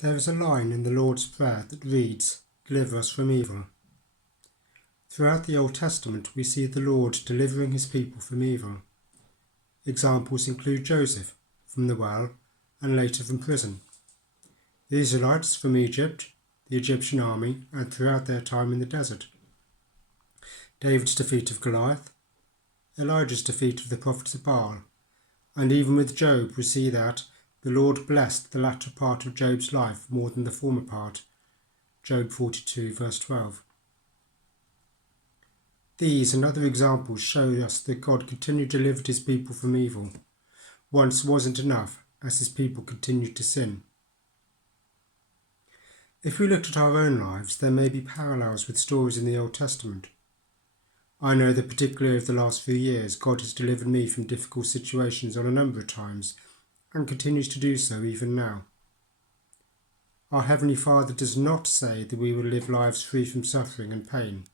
There is a line in the Lord's Prayer that reads, "Deliver us from evil." Throughout the Old Testament, we see the Lord delivering his people from evil. Examples include Joseph from the well and later from prison, the Israelites from Egypt, the Egyptian army, and throughout their time in the desert, David's defeat of Goliath, Elijah's defeat of the prophets of Baal, and even with Job we see that the Lord blessed the latter part of Job's life more than the former part. Job 42 verse 12. These and other examples show us that God continued to deliver his people from evil. Once wasn't enough, as his people continued to sin. If we looked at our own lives, there may be parallels with stories in the Old Testament. I know that particularly over the last few years, God has delivered me from difficult situations on a number of times, and continues to do so even now. Our Heavenly Father does not say that we will live lives free from suffering and pain.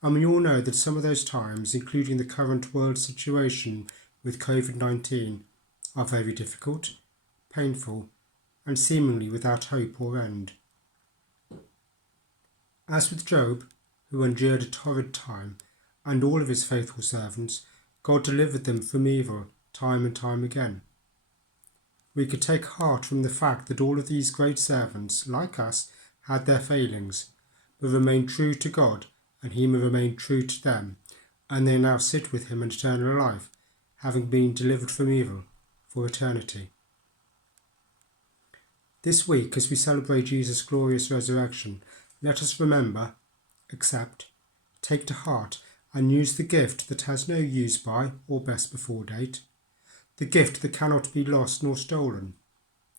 And we all know that some of those times, including the current world situation with COVID-19, are very difficult, painful, and seemingly without hope or end. As with Job, who endured a torrid time, and all of his faithful servants, God delivered them from evil time and time again. We could take heart from the fact that all of these great servants, like us, had their failings, but remained true to God, and he remained true to them, and they now sit with him in eternal life, having been delivered from evil for eternity. This week, as we celebrate Jesus' glorious resurrection, let us remember, accept, take to heart, and use the gift that has no use-by or best before date, the gift that cannot be lost nor stolen,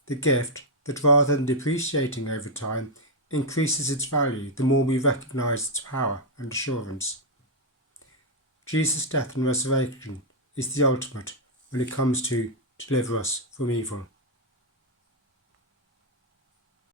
the gift that, rather than depreciating over time, increases its value the more we recognise its power and assurance. Jesus' death and resurrection is the ultimate when it comes to deliver us from evil.